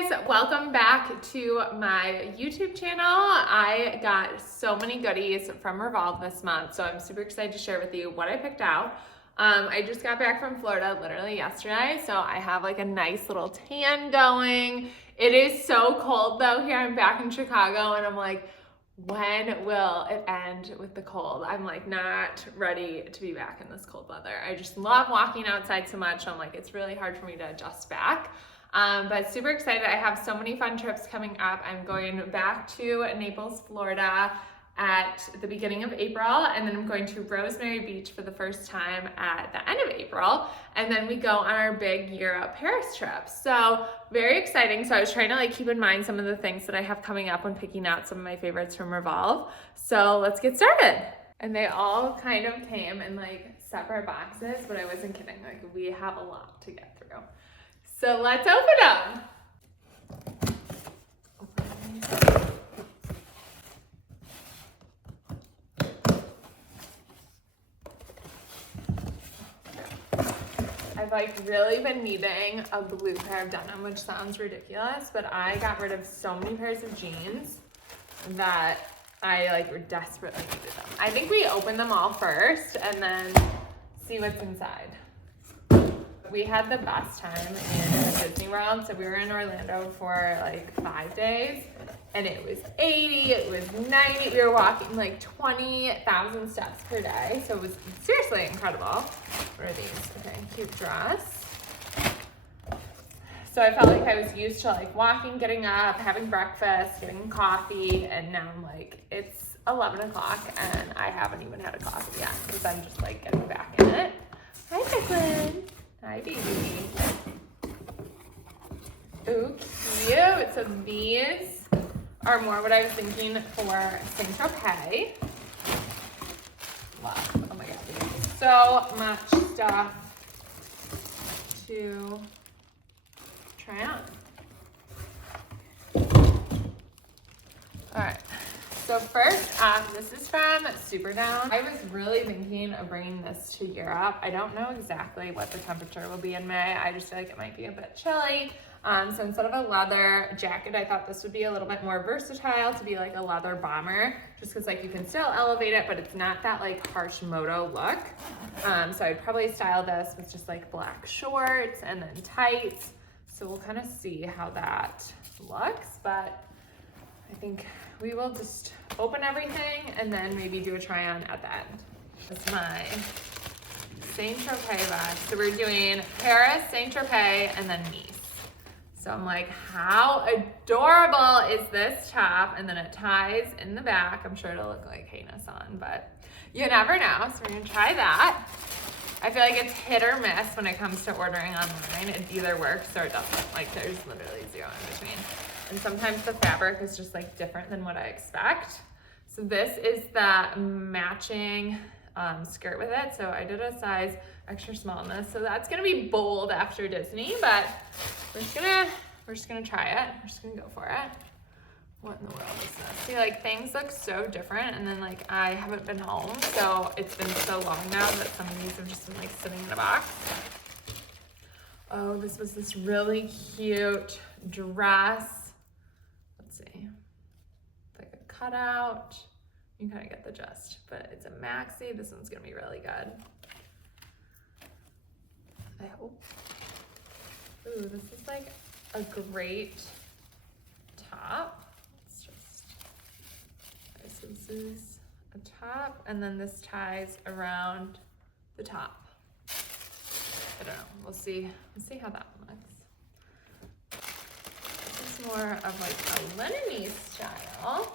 guys, welcome back to my YouTube channel. I got so many goodies from Revolve this month, so I'm super excited to share with you what I picked out. I just got back from Florida literally yesterday, so I have like a nice little tan going. It is so cold though here. I'm back in Chicago and I'm like, when will it end with the cold? I'm like not ready to be back in this cold weather. I just love walking outside so much. I'm like, it's really hard for me to adjust back. But super excited. I have so many fun trips coming up. I'm going back to Naples, Florida at the beginning of April, and then I'm going to Rosemary Beach for the first time at the end of April, and then we go on our big Europe Paris trip. So very exciting. So I was trying to like keep in mind some of the things that I have coming up when picking out some of my favorites from Revolve. So let's get started. And they all kind of came in like separate boxes, but I wasn't kidding. Like we have a lot to get through. So let's open them. I've like really been needing a blue pair of denim, which sounds ridiculous, but I got rid of so many pairs of jeans that I like desperately needed them. I think we open them all first and then see what's inside. We had the best time in Disney World. So we were in Orlando for like 5 days and it was 80, it was 90. We were walking like 20,000 steps per day. So it was seriously incredible. What are these? Okay, cute dress. So I felt like I was used to like walking, getting up, having breakfast, getting coffee. And now I'm like, it's 11 o'clock and I haven't even had a coffee yet because I'm just like getting back in it. Hi, Declan. Hi, baby. Ooh, cute. So these are more what I was thinking for Saint-Tropez. Love. Oh my God. So much stuff to try on. All right. So first off, this is from Superdown. I was really thinking of bringing this to Europe. I don't know exactly what the temperature will be in May. I just feel like it might be a bit chilly. So instead of a leather jacket, I thought this would be a little bit more versatile to be like a leather bomber, just because like you can still elevate it, but it's not that like harsh moto look. So I'd probably style this with just like black shorts and then tights. So we'll kind of see how that looks, but I think we will just open everything and then maybe do a try on at the end. It's my Saint-Tropez bag. So we're doing Paris, Saint-Tropez, and then Nice. So I'm like, how adorable is this top? And then it ties in the back. I'm sure it'll look like heinous on, but you never know. So we're gonna try that. I feel like it's hit or miss when it comes to ordering online. It either works or it doesn't. Like there's literally zero in between. And sometimes the fabric is just like different than what I expect. So this is the matching skirt with it. So I did a size extra small in this. So that's gonna be bold after Disney, but we're just gonna try it. We're just gonna go for it. What in the world is this? See, like things look so different, and then like I haven't been home, so it's been so long now that some of these have just been like sitting in a box. Oh, this was this really cute dress. Let's see, like a cutout. You kind of get the gist, but it's a maxi. This one's gonna be really good. I hope. Ooh, this is like a great top. Let's just, so this is a top, and then this ties around the top. I don't know, we'll see how that one looks. This is more of like a linen-y style.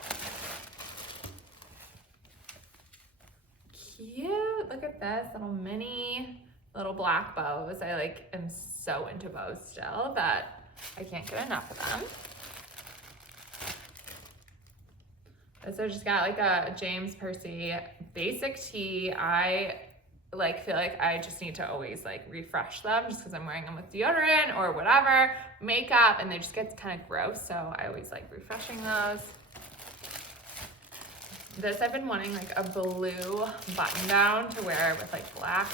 Cute, look at this little mini, little black bows. I like am so into bows still that I can't get enough of them. So I just got like a James Percy basic tee. I like feel like I just need to always like refresh them just because I'm wearing them with deodorant or whatever, makeup, and they just get kind of gross. So I always like refreshing those. This I've been wanting like a blue button down to wear with like black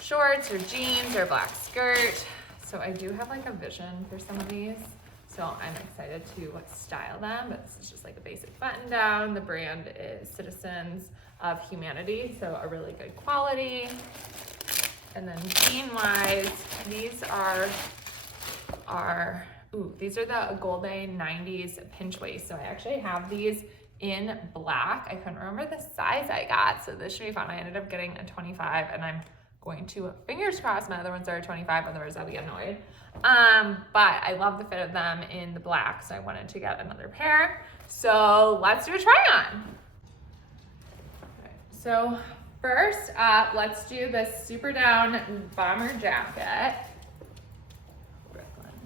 shorts or jeans or black skirt. So I do have like a vision for some of these. So I'm excited to style them, but this is just like a basic button down. The brand is Citizens of Humanity, so a really good quality. And then jean wise, these are the Golden 90s pinch waist. So I actually have these in black. I couldn't remember the size I got, so this should be fun. I ended up getting a 25, and I'm going to, fingers crossed, my other ones are a 25, otherwise I'll be annoyed. But I love the fit of them in the black, so I wanted to get another pair. So let's do a try on. Okay, so first up, let's do this super down bomber jacket.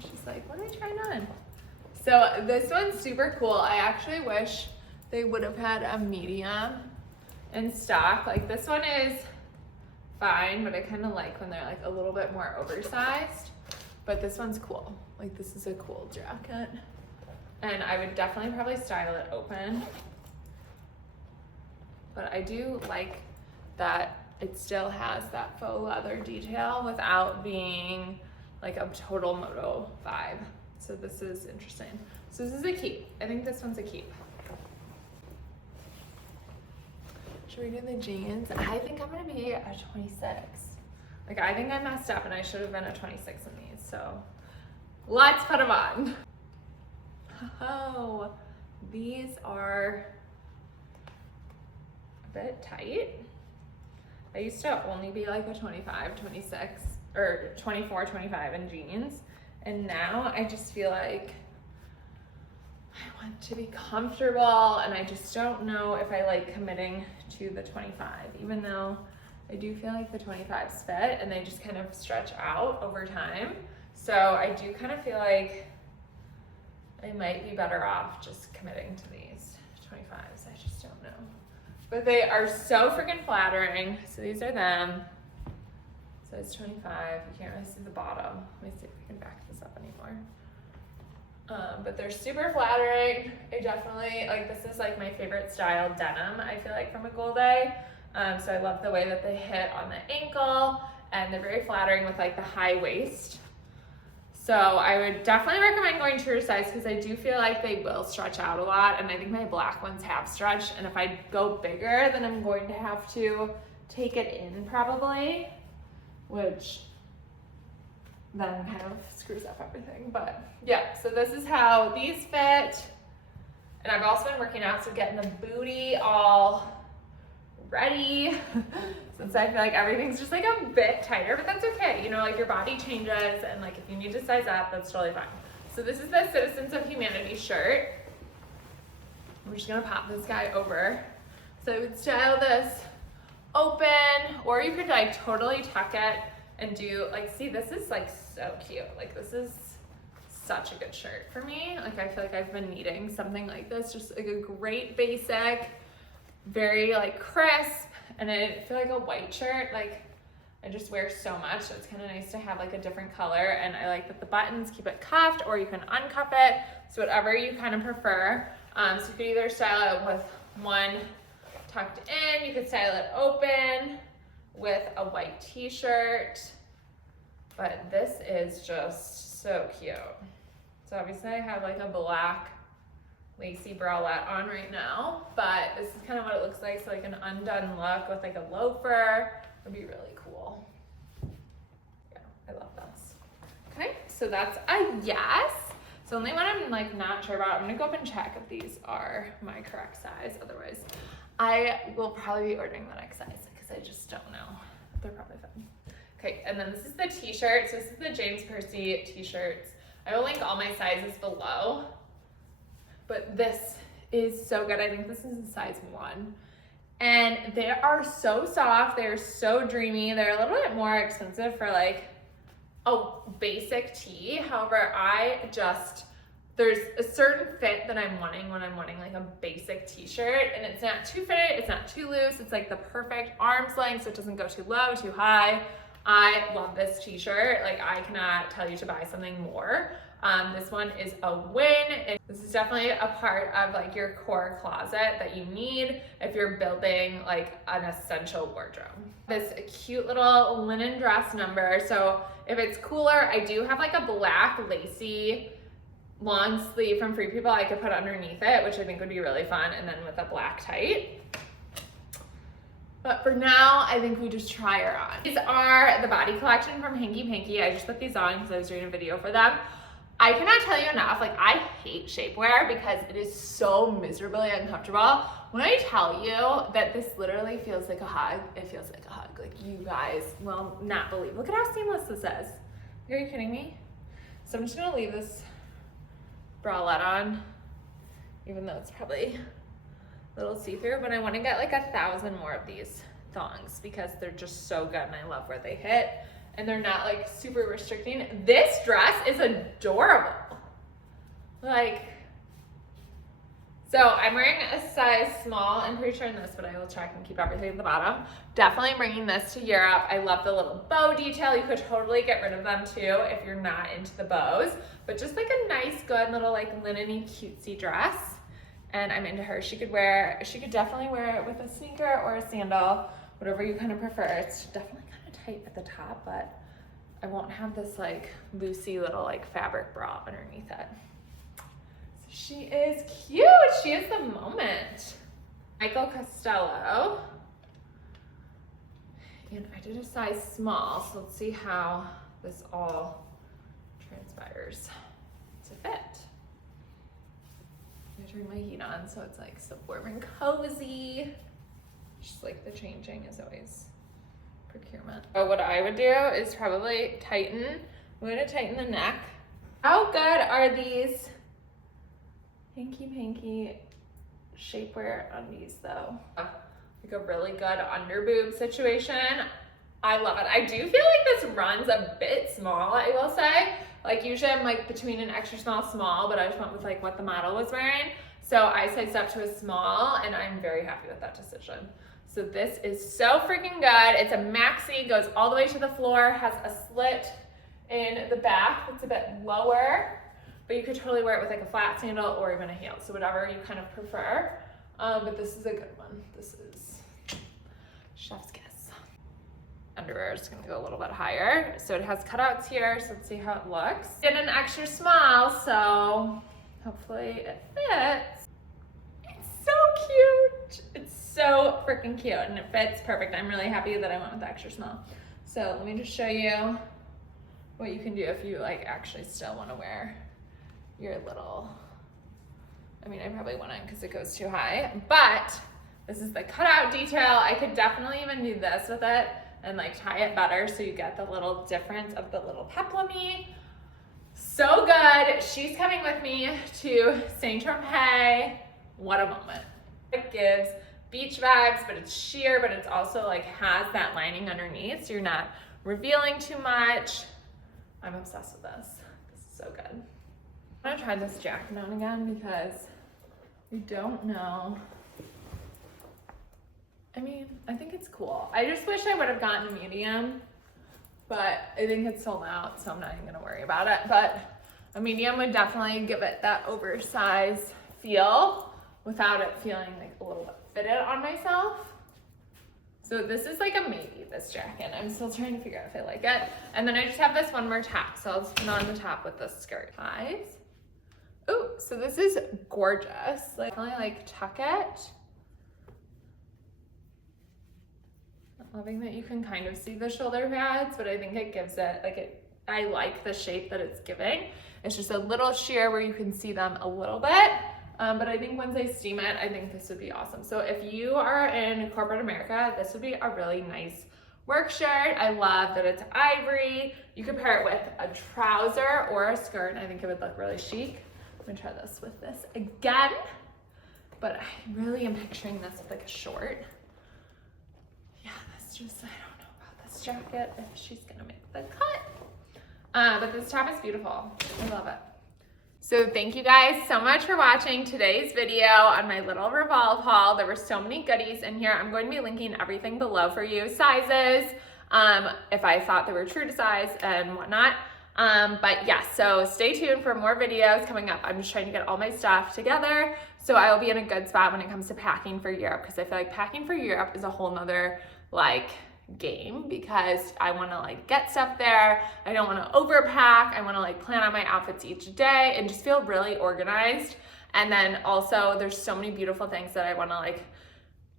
She's like, what are we trying on? So this one's super cool. I actually wish they would have had a medium in stock. Like this one is fine, but I kind of like when they're like a little bit more oversized. But this one's cool. Like this is a cool jacket. And I would definitely probably style it open. But I do like that it still has that faux leather detail without being like a total moto vibe. So this is interesting. So this is a keep. I think this one's a keep. Should we do the jeans? I think I'm gonna be a 26. Like I think I messed up and I should have been a 26 in these. So let's put them on. Oh, these are a bit tight. I used to only be like a 25, 26, or 24, 25 in jeans. And now I just feel like I want to be comfortable, and I just don't know if I like committing to the 25, even though I do feel like the 25s fit and they just kind of stretch out over time. So I do kind of feel like I might be better off just committing to these 25s. I just don't know. But they are so freaking flattering. So these are them. Size 25. You can't really see the bottom. Let me see if we can back this up anymore. But they're super flattering. I definitely, like, this is like my favorite style denim, I feel like, from a Golde. So I love the way that they hit on the ankle, and they're very flattering with like the high waist. So I would definitely recommend going to your size because I do feel like they will stretch out a lot, and I think my black ones have stretched, and if I go bigger, then I'm going to have to take it in probably, which then kind of screws up everything. But yeah, so this is how these fit. And I've also been working out, so getting the booty all ready since I feel like everything's just like a bit tighter, but that's okay. You know, like your body changes, and like if you need to size up, that's totally fine. So this is the Citizens of Humanity shirt. We're just gonna pop this guy over. So I would style this open, or you could like totally tuck it and do like, see, this is like so cute. Like this is such a good shirt for me. Like I feel like I've been needing something like this, just like a great basic, very like crisp, and I feel like a white shirt, like I just wear so much, so it's kind of nice to have like a different color. And I like that the buttons keep it cuffed, or you can uncuff it, so whatever you kind of prefer. So you could either style it with one tucked in, you could style it open with a white t-shirt, but this is just so cute. So obviously I have like a black lacy bralette on right now, but this is kind of what it looks like. So like an undone look with like a loafer would be really cool. Yeah, I love this. Okay, so that's a yes. So only one I'm like not sure about, I'm gonna go up and check if these are my correct size. Otherwise, I will probably be ordering the next size because I just don't know. They're probably fine. Okay, and then this is the t-shirt. So this is the James Percy t-shirts. I will link all my sizes below, but this is so good. I think this is a size 1. And they are so soft. They're so dreamy. They're a little bit more expensive for like a basic tee. However, there's a certain fit that I'm wanting when I'm wanting like a basic t-shirt, and it's not too fitted, it's not too loose. It's like the perfect arm's length, so it doesn't go too low, too high. I love this t-shirt. Like I cannot tell you to buy something more. This one is a win. This is definitely a part of like your core closet that you need if you're building like an essential wardrobe. This cute little linen dress number. So if it's cooler, I do have like a black lacy long sleeve from Free People I could put underneath it, which I think would be really fun, and then with a black tight. But for now, I think we just try her on. These are the body collection from Hanky Panky. I just put these on because I was doing a video for them. I cannot tell you enough, like I hate shapewear because it is so miserably uncomfortable. When I tell you that this literally feels like a hug, it feels like a hug. Like you guys will not believe. Look at how seamless this is. Are you kidding me? So I'm just gonna leave this bralette on, even though it's probably a little see-through, but I wanna get like 1,000 more of these thongs because they're just so good and I love where they hit. And they're not like super restricting. This dress is adorable. Like, so I'm wearing a size small. I'm pretty sure in this, but I will check and keep everything at the bottom. Definitely bringing this to Europe. I love the little bow detail. You could totally get rid of them too if you're not into the bows, but just like a nice, good little like linen-y cutesy dress. And I'm into her. She could definitely wear it with a sneaker or a sandal, whatever you kind of prefer. It's definitely tight at the top, but I won't have this like loosey little like fabric bra underneath it. So she is cute. She is the moment. Michael Costello. And I did a size small, so let's see how this all transpires to fit. I'm gonna turn my heat on so it's like so warm and cozy. Just like the changing is always procurement. So what I would do is probably tighten. I'm gonna tighten the neck. How good are these Hanky Panky shapewear undies though? Like a really good under boob situation. I love it. I do feel like this runs a bit small, I will say. Like usually I'm like between an extra small, but I just went with like what the model was wearing. So I sized up to a small and I'm very happy with that decision. So this is so freaking good. It's a maxi, goes all the way to the floor, has a slit in the back that's a bit lower, but you could totally wear it with like a flat sandal or even a heel, so whatever you kind of prefer. But this is a good one. This is chef's kiss. Underwear is gonna go a little bit higher. So it has cutouts here, so let's see how it looks. In an extra small, so hopefully it fits. It's so cute. It's so freaking cute and it fits perfect. I'm really happy that I went with the extra small. So let me just show you what you can do if you like actually still want to wear your little, I mean I probably wouldn't because it goes too high, but this is the cutout detail. I could definitely even do this with it and like tie it better so you get the little difference of the little peplum-y. So good. She's coming with me to Saint-Tropez. What a moment. It gives beach vibes, but it's sheer, but it's also like has that lining underneath, so you're not revealing too much. I'm obsessed with this. This is so good. I'm gonna try this jacket on again because we don't know. I mean, I think it's cool. I just wish I would have gotten a medium, but I think it's sold out, so I'm not even gonna worry about it. But a medium would definitely give it that oversized feel without it feeling like a little bit fitted on myself. So this is like a maybe, this jacket. I'm still trying to figure out if I like it. And then I just have this one more top, so I'll just put on the top with this skirt. Eyes. Ooh, so this is gorgeous. Like, I like tuck it. I'm loving that you can kind of see the shoulder pads, but I think it gives it, like I like the shape that it's giving. It's just a little sheer where you can see them a little bit. But I think once I steam it, I think this would be awesome. So if you are in corporate America, this would be a really nice work shirt. I love that it's ivory. You could pair it with a trouser or a skirt, and I think it would look really chic. I'm gonna try this with this again, but I really am picturing this with like a short. Yeah, that's just, I don't know about this jacket, if she's gonna make the cut. But this top is beautiful. I love it. So thank you guys so much for watching today's video on my little Revolve haul. There were so many goodies in here. I'm going to be linking everything below for you, sizes, if I thought they were true to size and whatnot. But yeah, so stay tuned for more videos coming up. I'm just trying to get all my stuff together so I will be in a good spot when it comes to packing for Europe, because I feel like packing for Europe is a whole nother like game because I want to like get stuff there. I don't want to overpack. I want to like plan out my outfits each day and just feel really organized. And then also there's so many beautiful things that I want to like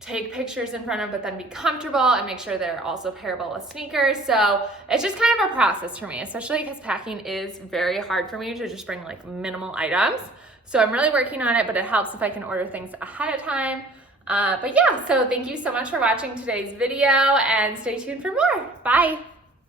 take pictures in front of, but then be comfortable and make sure they're also pairable with sneakers. So it's just kind of a process for me, especially because packing is very hard for me to just bring like minimal items. So I'm really working on it, but it helps if I can order things ahead of time. But yeah, so thank you so much for watching today's video and stay tuned for more. Bye.